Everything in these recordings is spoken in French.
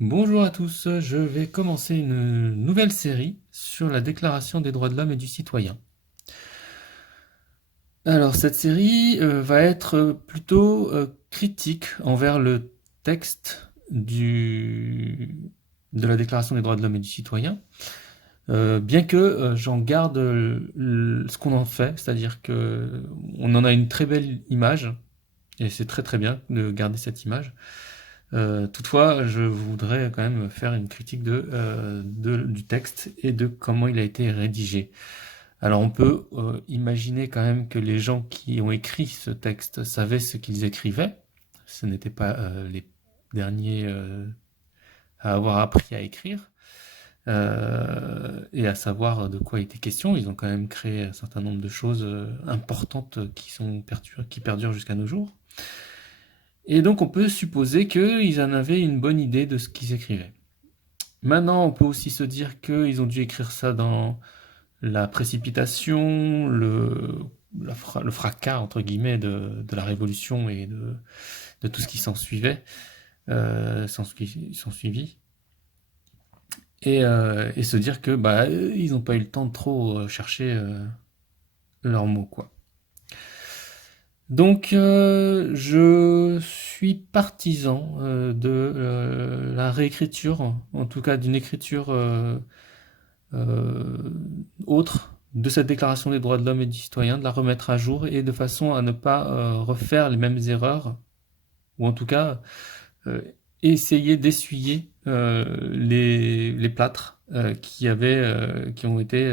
Bonjour à tous, je vais commencer une nouvelle série sur la Déclaration des droits de l'homme et du citoyen. Alors cette série va être plutôt critique envers le texte de la Déclaration des droits de l'homme et du citoyen, bien que j'en garde ce qu'on en fait, c'est-à-dire que on en a une très belle image, et c'est très très bien de garder cette image. Toutefois, je voudrais quand même faire une critique du texte et de comment il a été rédigé. Alors on peut imaginer quand même que les gens qui ont écrit ce texte savaient ce qu'ils écrivaient. Ce n'étaient pas les derniers à avoir appris à écrire et à savoir de quoi il était question. Ils ont quand même créé un certain nombre de choses importantes qui perdurent jusqu'à nos jours. Et donc on peut supposer qu'ils en avaient une bonne idée de ce qu'ils écrivaient. Maintenant, on peut aussi se dire qu'ils ont dû écrire ça dans la précipitation, le fracas, entre guillemets, de la Révolution et de tout ce qui s'en suivait, s'en suivit. Et se dire que ils n'ont pas eu le temps de trop chercher leurs mots, quoi. Donc, je suis partisan de la réécriture, en tout cas d'une écriture euh, autre de cette déclaration des droits de l'homme et du citoyen, de la remettre à jour et de façon à ne pas refaire les mêmes erreurs, ou en tout cas euh, essayer d'essuyer les plâtres qui ont été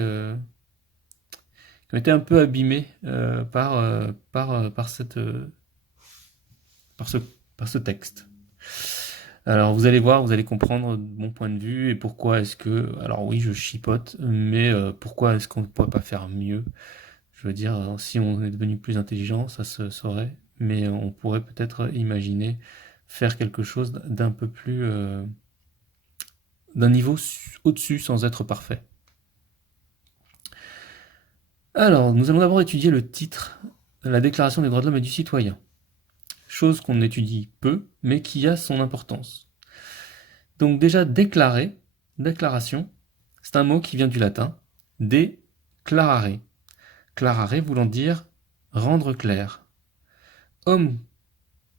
un peu abîmés par ce, par ce texte. Alors vous allez voir, vous allez comprendre mon point de vue et pourquoi est-ce que... Alors oui, je chipote, mais pourquoi est-ce qu'on ne pourrait pas faire mieux? Je veux dire, si on est devenu plus intelligent, ça se saurait, mais on pourrait peut-être imaginer faire quelque chose d'un peu plus... d'un niveau au-dessus sans être parfait. Alors, nous allons d'abord étudier le titre, la Déclaration des droits de l'homme et du citoyen. Chose qu'on étudie peu, mais qui a son importance. Donc déjà, déclarer, déclaration, c'est un mot qui vient du latin, declarare. Clarare voulant dire rendre clair. Homme,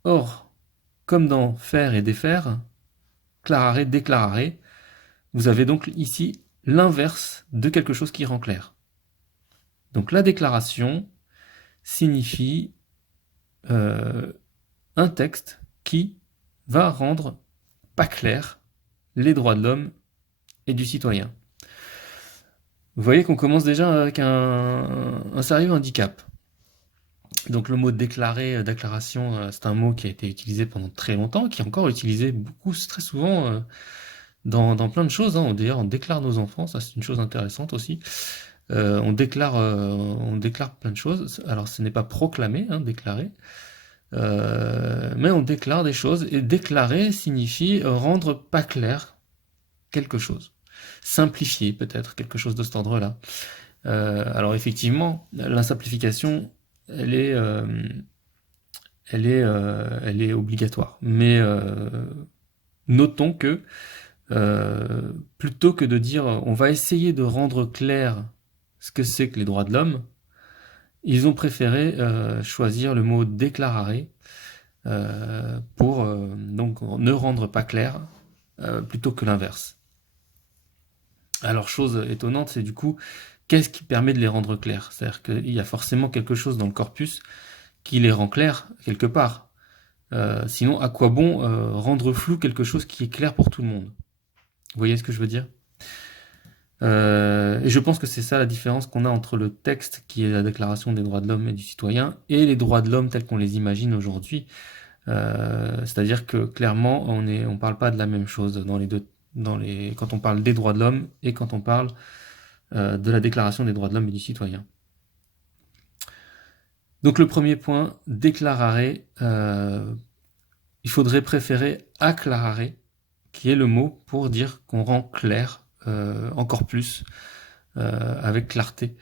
or, comme dans faire et défaire, clarare, déclarare, vous avez donc ici l'inverse de quelque chose qui rend clair. Donc la déclaration signifie un texte qui va rendre pas clair les droits de l'homme et du citoyen. Vous voyez qu'on commence déjà avec un sérieux handicap. Donc le mot déclarer, déclaration, c'est un mot qui a été utilisé pendant très longtemps, qui est encore utilisé beaucoup, très souvent dans plein de choses. Hein. D'ailleurs, on déclare nos enfants, ça c'est une chose intéressante aussi. On déclare plein de choses. Alors ce n'est pas proclamer, hein, déclarer, mais on déclare des choses. Et déclarer signifie rendre pas clair quelque chose. Simplifier peut-être quelque chose de cet ordre-là. Alors effectivement, la simplification, elle est, elle est obligatoire. Mais notons que plutôt que de dire on va essayer de rendre clair ce que c'est que les droits de l'homme, ils ont préféré choisir le mot déclarare pour donc ne rendre pas clair plutôt que l'inverse. Alors chose étonnante, c'est du coup qu'est-ce qui permet de les rendre clairs? C'est-à-dire qu'il y a forcément quelque chose dans le corpus qui les rend clairs quelque part. Sinon, à quoi bon rendre flou quelque chose qui est clair pour tout le monde? Vous voyez ce que je veux dire? Et je pense que c'est ça la différence qu'on a entre le texte qui est la Déclaration des droits de l'homme et du citoyen et les droits de l'homme tels qu'on les imagine aujourd'hui. C'est-à-dire que clairement, on parle pas de la même chose dans les deux, quand on parle des droits de l'homme et quand on parle de la Déclaration des droits de l'homme et du citoyen. Donc le premier point, déclarare, il faudrait préférer acclarare, qui est le mot pour dire qu'on rend clair encore plus, avec clarté,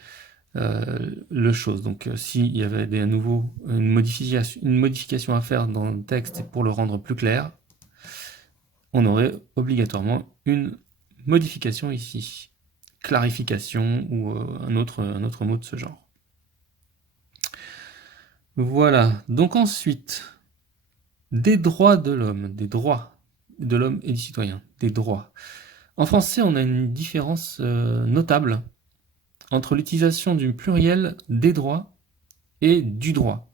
le chose. Donc s'il y avait une modification à faire dans le texte pour le rendre plus clair, on aurait obligatoirement une modification ici, clarification ou un autre mot de ce genre. Voilà, donc ensuite, des droits de l'homme, des droits de l'homme et du citoyen, des droits. En français, on a une différence notable entre l'utilisation du pluriel des droits et du droit.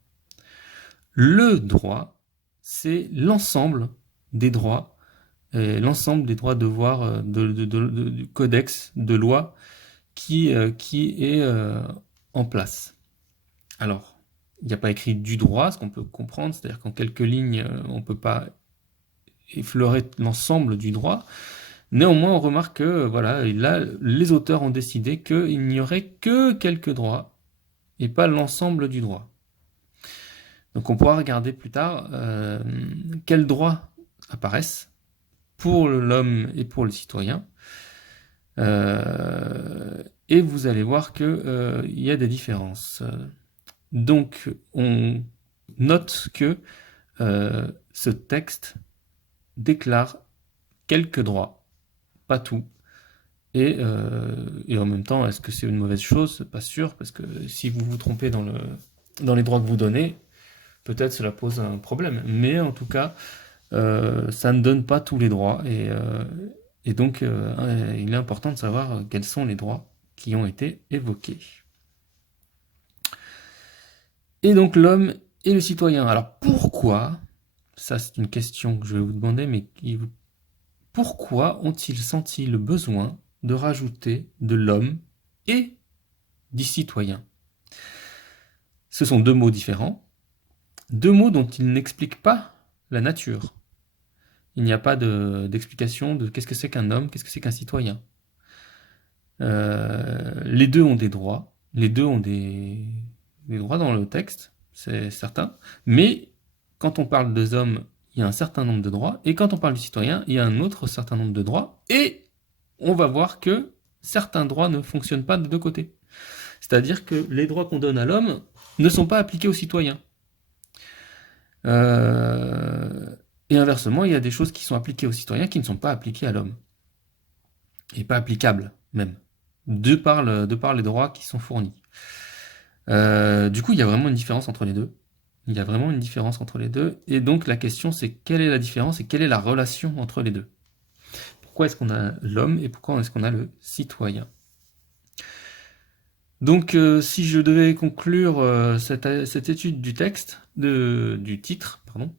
Le droit, c'est l'ensemble des droits, l'ensemble des droits devoirs du codex de loi qui est en place. Alors, il n'y a pas écrit du droit, ce qu'on peut comprendre, c'est-à-dire qu'en quelques lignes, on ne peut pas effleurer l'ensemble du droit. Néanmoins, on remarque que voilà, là, les auteurs ont décidé qu'il n'y aurait que quelques droits et pas l'ensemble du droit. Donc on pourra regarder plus tard quels droits apparaissent pour l'homme et pour le citoyen. Et vous allez voir qu'il y a des différences. Donc on note que ce texte déclare quelques droits, pas tout. Et en même temps, est-ce que c'est une mauvaise chose? Pas sûr, parce que si vous vous trompez dans les droits que vous donnez, peut-être cela pose un problème. Mais en tout cas, ça ne donne pas tous les droits. Et donc, il est important de savoir quels sont les droits qui ont été évoqués. Et donc, l'homme et le citoyen. Alors, pourquoi, ça c'est une question que je vais vous demander, mais pourquoi ont-ils senti le besoin de rajouter de l'homme et du citoyen? Ce sont deux mots différents, deux mots dont ils n'expliquent pas la nature. Il n'y a pas d'explication de qu'est-ce que c'est qu'un homme, qu'est-ce que c'est qu'un citoyen. Les deux ont des droits, les deux ont des droits dans le texte, c'est certain, mais quand on parle des hommes, il y a un certain nombre de droits, et quand on parle du citoyen, il y a un autre certain nombre de droits, et on va voir que certains droits ne fonctionnent pas des deux côtés. C'est-à-dire que les droits qu'on donne à l'homme ne sont pas appliqués aux citoyens. Et inversement, il y a des choses qui sont appliquées aux citoyens qui ne sont pas appliquées à l'homme. Et pas applicables, même. De par les droits qui sont fournis. Du coup, il y a vraiment une différence entre les deux. Il y a vraiment une différence entre les deux. Et donc, la question, c'est quelle est la différence et quelle est la relation entre les deux? Pourquoi est-ce qu'on a l'homme et pourquoi est-ce qu'on a le citoyen? Donc, si je devais conclure cette étude du texte, du titre, pardon,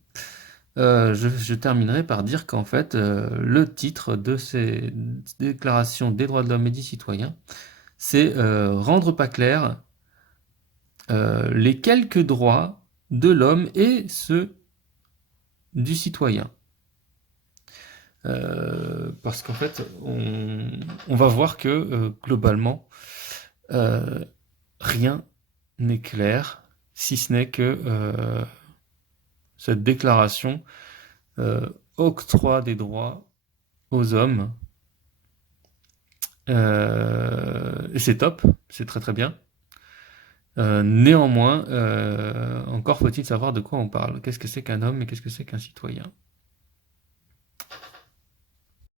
je terminerai par dire qu'en fait, le titre de ces déclarations des droits de l'homme et du citoyen, c'est rendre pas clair les quelques droits de l'homme et ceux du citoyen. Parce qu'en fait, on va voir que globalement, rien n'est clair, si ce n'est que cette déclaration octroie des droits aux hommes. Et c'est top, c'est très très bien. Néanmoins, encore faut-il savoir de quoi on parle. Qu'est-ce que c'est qu'un homme et qu'est-ce que c'est qu'un citoyen?